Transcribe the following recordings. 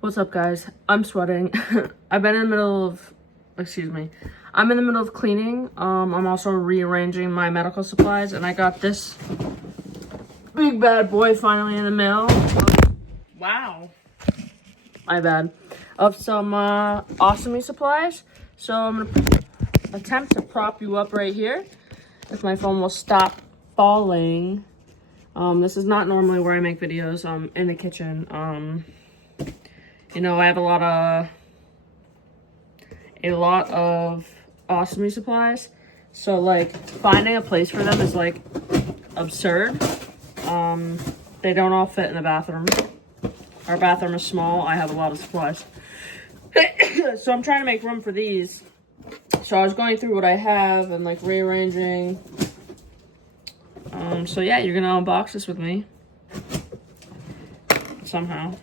What's up, guys? I'm sweating. I've been in the middle of, I'm in the middle of cleaning. I'm also rearranging my medical supplies, and I got this big bad boy finally in the mail. Wow. My bad. Of some Ostomy supplies. So I'm gonna attempt to prop you up right here if my phone will stop falling. This is not normally where I make videos. In the kitchen. You know, I have a lot of Ostomy supplies, so like finding a place for them is like absurd. They don't all fit in the bathroom. Our bathroom is small. I have a lot of supplies. So I'm trying to make room for these. So I was going through what I have and like rearranging. So yeah, you're gonna unbox this with me somehow.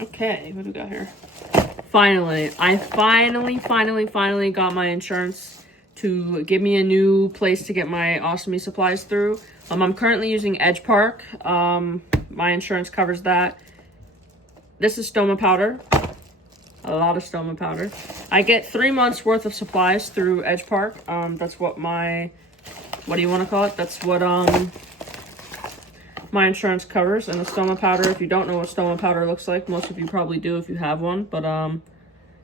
Okay, what do we got here? Finally, I finally got my insurance to give me a new place to get my Ostomy supplies through. I'm currently using Edge Park. My insurance covers that. This is stoma powder. A lot of stoma powder. I get 3 months worth of supplies through Edge Park. That's what what do you want to call it? That's what my insurance covers. And the stoma powder, if you don't know what stoma powder looks like, most of you probably do if you have one, but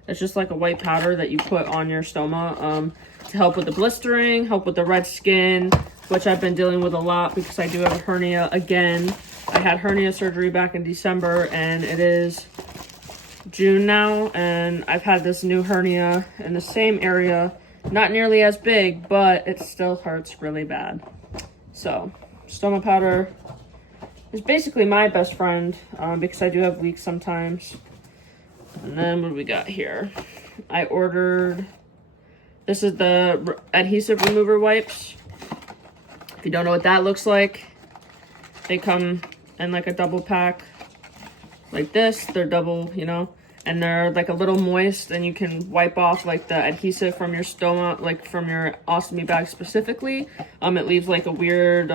it's just like a white powder that you put on your stoma to help with the blistering, help with the red skin, which I've been dealing with a lot because I do have a hernia again. I had hernia surgery back in December, and it is June now, and I've had this new hernia in the same area, not nearly as big, but it still hurts really bad. So stoma powder is basically my best friend because I do have leaks sometimes. And then what do we got here? I ordered, this is the adhesive remover wipes. If you don't know what that looks like, they come in like a double pack like this. They're double, you know, and they're like a little moist, and you can wipe off like the adhesive from your stoma, like from your ostomy bag specifically. It leaves like a weird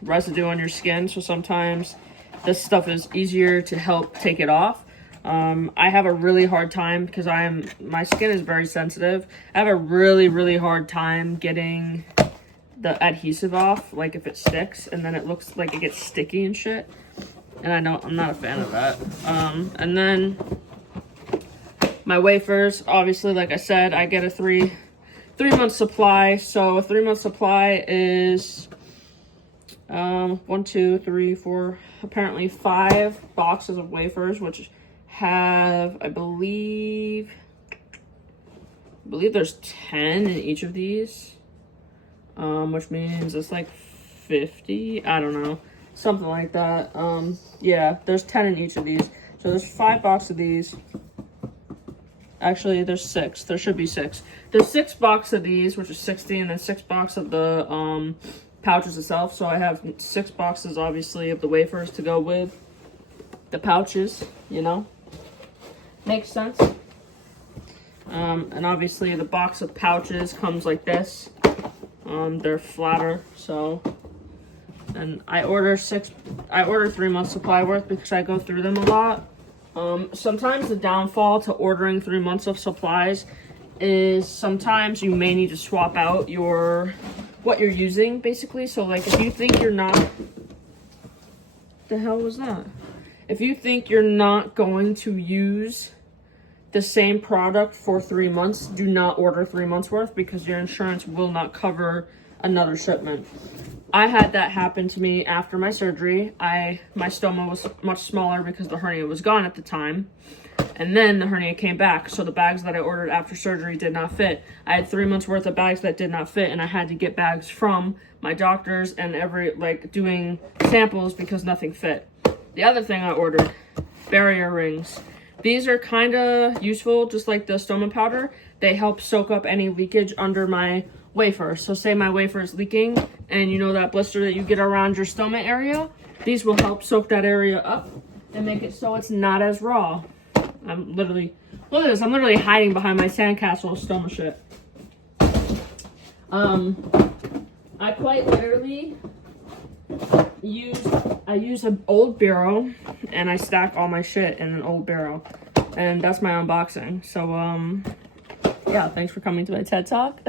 residue on your skin, so sometimes this stuff is easier to help take it off. I have a really hard time because my skin is very sensitive. I have a really hard time getting the adhesive off, like if it sticks, and then it looks like it gets sticky and shit. And I'm not a fan of that. And then my wafers, obviously, like I said, I get a three month supply. So a 3 month supply is 1, 2, 3, 4, apparently 5 boxes of wafers, which have, I believe there's 10 in each of these, which means it's like 50, I don't know, something like that. Yeah, there's 10 in each of these, so there's 5 boxes of these. Actually, there's 6. There should be 6. There's 6 boxes of these, which is 60, and then 6 boxes of the pouches itself. So I have 6 boxes, obviously, of the wafers to go with the pouches, you know. Makes sense. And obviously the box of pouches comes like this. They're flatter, so. And I order 3 months supply worth because I go through them a lot. Sometimes the downfall to ordering 3 months of supplies is sometimes you may need to swap out what you're using, basically. So like if you think you're not, the hell was that? If you think you're not going to use the same product for 3 months, do not order 3 months worth because your insurance will not cover another shipment. I had that happen to me after my surgery. My stoma was much smaller because the hernia was gone at the time. And then the hernia came back. So the bags that I ordered after surgery did not fit. I had 3 months worth of bags that did not fit, and I had to get bags from my doctors and doing samples because nothing fit. The other thing I ordered, barrier rings. These are kind of useful, just like the stoma powder. They help soak up any leakage under my wafer. So say my wafer is leaking and you know that blister that you get around your stoma area, these will help soak that area up and make it so it's not as raw. I'm literally, look at this, I'm literally hiding behind my sandcastle of stoma shit. I quite literally I use an old bureau, and I stack all my shit in an old bureau, and that's my unboxing. So yeah, thanks for coming to my TED Talk.